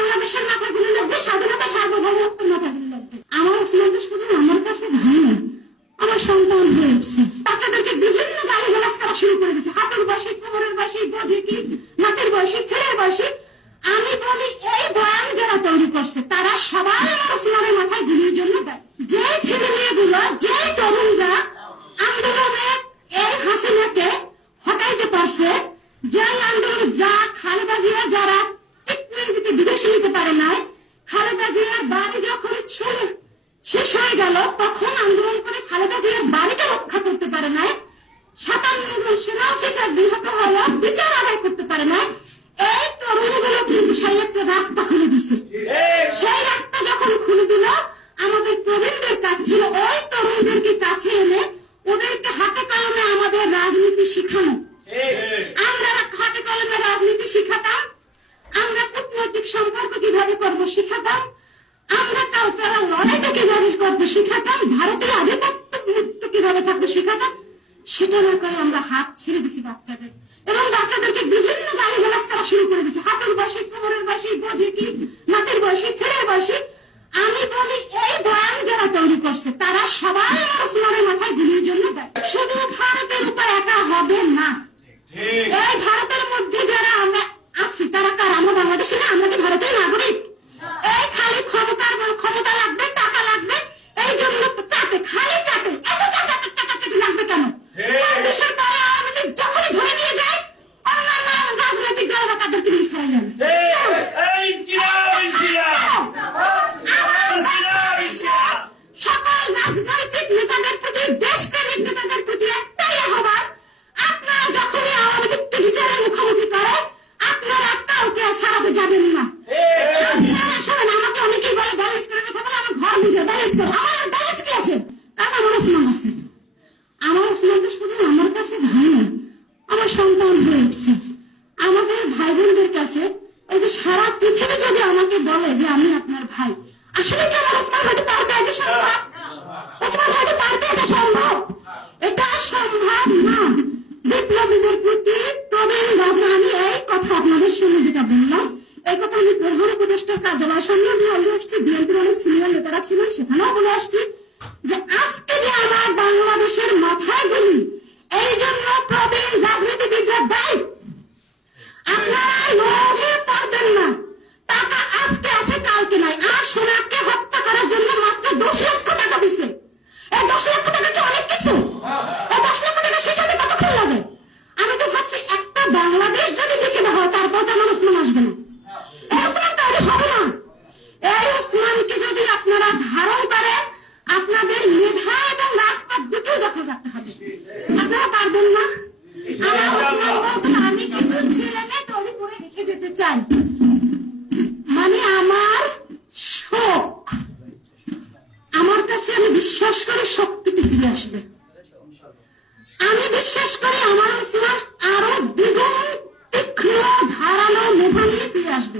বাংলাদেশের মাথাগুলো লাগছে, স্বাধীনতা সার্বভৌমত্বের মাথাগুলো লাগছে। আমার ওসমান তো শুধু আমার কাছে ভাই না, আমার সন্তান হয়ে উঠছে। বাচ্চাদেরকে বিভিন্ন গালিগালাজ করা শুরু করে দিচ্ছে, হাতের বয়সী, কোমরের বয়সী, বোঝে কি, নাকের বয়সী, ছেলের বয়সী। আমি বলি এই বয়ান যারা তৈরি করছে তারা সবাই আমার ওসমানের মাথায় গুলির জন্য দেয়। যে ছেলে মেয়েগুলো, যে তরুণরা আন্দোলনে এই হাসিনাকে হটাইতে পারছে, যে আন্দোলন যা খালেদা জিয়া যারা ট্রিটমেন্ট দিতে বিদেশে নিতে পারে নাই, খালেদা জিয়ার বাড়ি যখন শেষ হয়ে গেল তখন আন্দোলন করে খালেদা জিয়ার বাড়িটা রক্ষা করতে পারে নাই, 57 জন সেনা অফিসার নিহত হলো, বিচার আদায় করতে পারে নাই। এই তরুণগুলো কিন্তু সেই একটা রাস্তা খুলে দিছে। সেই রাস্তা যখন খুলে দিল, আমাদের প্রবীণদের কাজ ছিল ওই তরুণদেরকে কাছে এনে ওদেরকে হাতে কলমে আমাদের রাজনীতি শিখানো। আমরা হাতে কলমে রাজনীতি শিখাতাম, আমরা কূটনৈতিক সম্পর্ক কিভাবে করবো শিখাতাম, আমরা তারা লড়াইটা কিভাবে করবো শিখাতাম, ভারতের আধিপত্য মুক্ত কিভাবে থাকবে শিখাতাম। সেটা না করে আমরা হাত ছেড়ে দিছি বাচ্চাদের, এবং বাচ্চাদেরকে বিভিন্ন গালিগালাজ করা শুরু করে দিচ্ছে, হাতের বয়সী, কোমরের বয়সী, বোঝে কি, নাকের বয়সী, ছেলের বয়সী। আমি বলি এই বয়ান যারা তৈরি করছে তারা সবাই আমার ওসমানের মাথায় গুলির জন্য দেয়। শুধু ভারতের উপর একা হবে না, এই ভারতের মধ্যে যারা আমরা আছি তারা কার? আমরা বাংলাদেশে না, আমরা কি ভারতের নাগরিক? এই খালি ক্ষমতা লাগবে, টাকা লাগবে, এই জন্য চাটে, খালি চাটে, এত চাটাচাটি লাগবে কেন? দেশের পরে আওয়ামী লীগ যখনই ধরে নিয়ে যায় অন্যান্য রাজনৈতিক দলরা তাদেরকে নিয়ে ছাড়া যাবে। সকল রাজনৈতিক নেতাদের প্রতি, দেশপ্রেমিক নেতাদের প্রতি একটাই আহ্বান, আপনারা যখনই আওয়ামী লীগকে বিচারের মুখোমুখি করে আপনারা কাউকে ছাড়াতে যাবেন না। আপনারা শোনেন, আমাকে অনেকেই বলে ব্যালেন্স করে কথা বলে, আমার ঘর বুঝে ব্যালেন্স করে, আমার আর ব্যালেন্স কি আছে? কারণ আমার ওসমান আছে। আমার ওসমান তো শুধু আমার কাছে ভাই না, আমার সন্তান হয়ে উঠছে। আমাদের ভাই বোনদের কাছে এই যে সারা পৃথিবী যদি আমাকে বলে যে আমি আপনার ভাই, আসলে কি আমার ওসমান হতে পারবে? এটা সম্ভব? ওসমান হতে পারবে? এটা সম্ভব? এটা সম্ভব না। বিপ্লবীদের প্রতি প্রবীণ রাজা, আমি এই কথা আপনাদের সামনে যেটা বললাম, এই কথা আমি প্রধান উপদেষ্টার কার্যালয়ের সামনে আমি বলে আসছি, বিএনপির অনেক সিনিয়র নেতারা ছিলেন সেখানেও বলে আসছি যে আজকে যে আমার বাংলাদেশের মাথায় গুলি, এই জন্য প্রবীণ রাজনীতিবিদরা দায়ী। আপনারা লোভে পারবেন না, টাকা আজকে আছে কালকে নাই। আর সোনাকে হত্যা করার জন্য মাত্র 10 লক্ষ টাকা দিছে। এই 10 লক্ষ টাকা কি অনেক কিছু? এই 10 লক্ষ টাকা শেষ হতে কতক্ষণ লাগে? আমি তো ভাবছি একটা বাংলাদেশ যদি লিখে দেওয়া হয় তারপর তো আমার ওসমান আসবে না, এই ওসমান তৈরি হবে না। এই ওসমানকে যদি আপনারা ধারণ করেন, আপনাদের মেধা এবং রাজপথ দুটোই দখল রাখতে হবে। আপনারা পারবেন না। আমার ওসমান বলতেন আমি কিছু ছেলে মেয়ে তৈরি করে রেখে যেতে চাই, মানে আমার শোক, আমার কাছে আমি বিশ্বাস করি শক্তিটি ফিরে আসবে। আমি বিশ্বাস করি আমার ওসমান আরো দ্বিগুণ তীক্ষ্ণ ধারালো মেধা নিয়ে ফিরে আসবে।